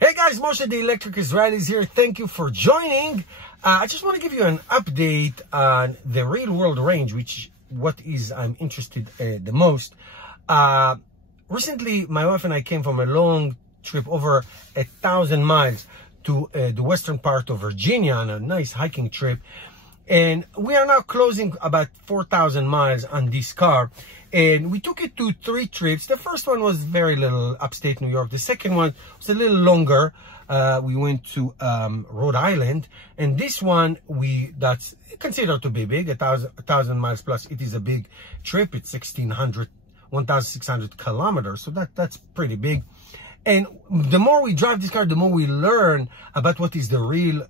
Hey guys, Moshe the Electric Israeli is here. Thank you for joining. I just want to give you an update on the real world range, which I'm interested the most. Recently, my wife and I came from a long trip over 1,000 miles to the western part of Virginia on a nice hiking trip. And we are now closing about 4,000 miles on this car. And we took it to 3 trips. The first one was very little, upstate New York. The second one was a little longer. We went to Rhode Island. And this one, that's considered to be big, 1,000 miles plus. It is a big trip. It's 1,600 kilometers. So that's pretty big. And the more we drive this car, the more we learn about what is the real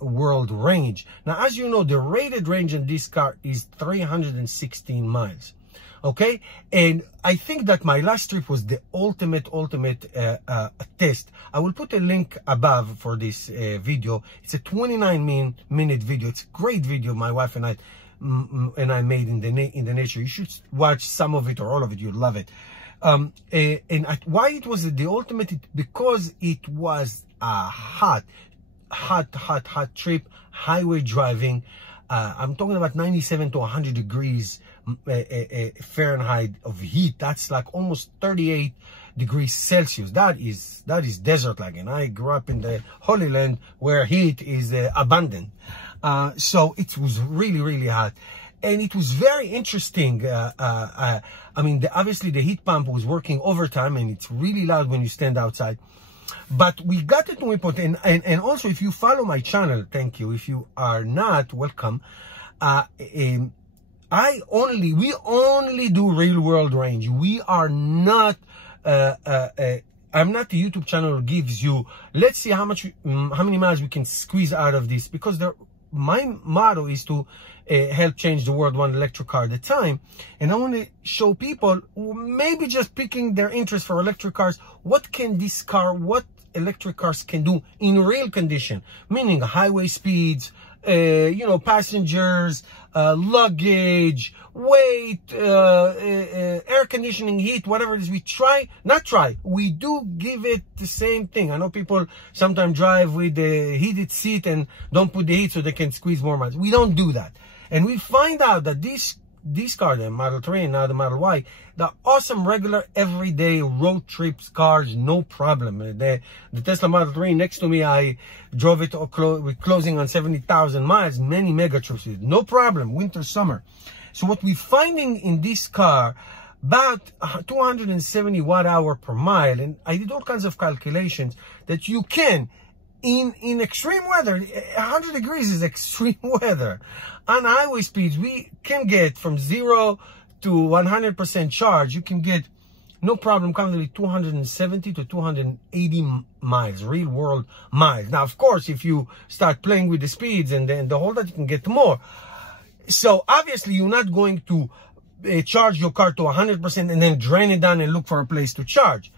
world range. Now, as you know, the rated range in this car is 316 miles. Okay, and I think that my last trip was the ultimate test. I will put a link above for this video. It's a 29-minute video. It's a great video my wife and I made in the nature. You should watch some of it or all of it. You'll love it. Why it was the ultimate? Because it was a hot trip, highway driving. I'm talking about 97 to 100 degrees Fahrenheit of heat. That's like almost 38 degrees Celsius. That is desert like. And I grew up in the Holy Land where heat is abundant. So it was really hot. And it was very interesting. I mean, obviously the heat pump was working overtime, and it's really loud when you stand outside. But we got it to a point, and also if you follow my channel, thank you. If you are not, welcome. We only do real world range. We are not. I'm not the YouTube channel that gives you, let's see how many miles we can squeeze out of this, because my motto is to help change the world one electric car at a time. And I want to show people, maybe just picking their interest for electric cars, what electric cars can do in real condition, meaning highway speeds, passengers, luggage, weight, air conditioning, heat, whatever it is. We do give it the same thing. I know people sometimes drive with the heated seat and don't put the heat so they can squeeze more miles. We don't do that. And we find out that this car, the Model 3 and now the Model Y, the awesome regular everyday road trips cars, no problem. The Tesla Model 3 next to me, I drove it with closing on 70,000 miles, many mega trips, no problem, winter, summer. So what we're finding in this car, about 270 watt-hour per mile, and I did all kinds of calculations that you can, in extreme weather, 100 degrees is extreme weather. On highway speeds, we can get from 0 to 100% charge. You can get, no problem, commonly 270 to 280 miles, real world miles. Now, of course, if you start playing with the speeds and then the whole that, you can get more. So obviously, you're not going to charge your car to 100% and then drain it down and look for a place to charge.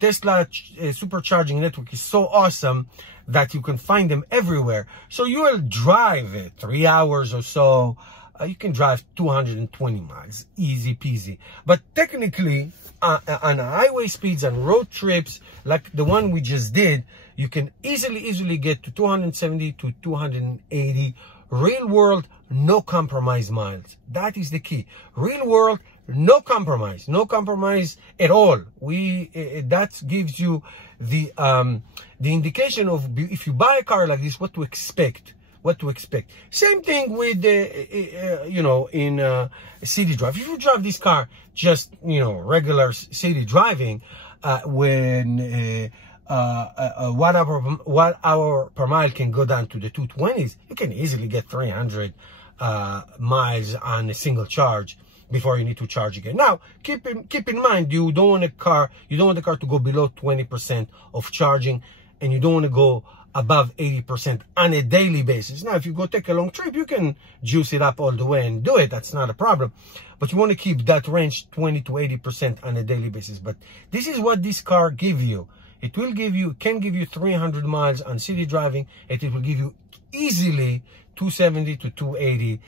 Tesla supercharging network is so awesome that you can find them everywhere. So you will drive 3 hours or so. You can drive 220 miles, easy peasy. But technically, on highway speeds and road trips, like the one we just did, you can easily get to 270 to 280 real world, no compromise miles. That is the key. Real world, no compromise at all. That gives you the indication of, if you buy a car like this, what to expect. Same thing with in city drive. If you drive this car just regular city driving, when watt hour per mile can go down to the 220s, you can easily get 300 miles on a single charge before you need to charge again. Now, keep in mind, you don't want the car to go below 20% of charging, and you don't want to go above 80% on a daily basis. Now, if you go take a long trip, you can juice it up all the way and do it. That's not a problem. But you want to keep that range 20 to 80% on a daily basis. But this is what this car gives you. It can give you 300 miles on city driving, and it will give you easily 270 to 280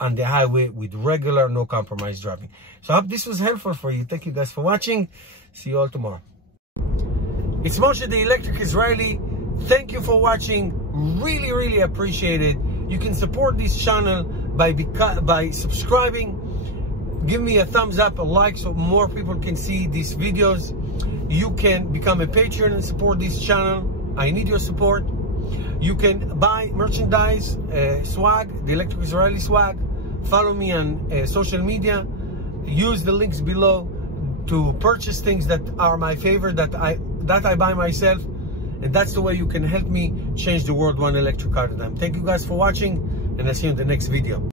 on the highway with regular, no compromise driving. So I hope this was helpful for you. Thank you guys for watching. See you all tomorrow. It's Moshe, the Electric Israeli. Thank you for watching. Really, really appreciate it. You can support this channel by subscribing. Give me a thumbs up, a like, so more people can see these videos. You can become a patron and support this channel. I need your support. You can buy merchandise, swag, the Electric Israeli swag. Follow me on social media. Use the links below to purchase things that are my favorite, that I buy myself. And that's the way you can help me change the world one electric car at a time. Thank you guys for watching, and I'll see you in the next video.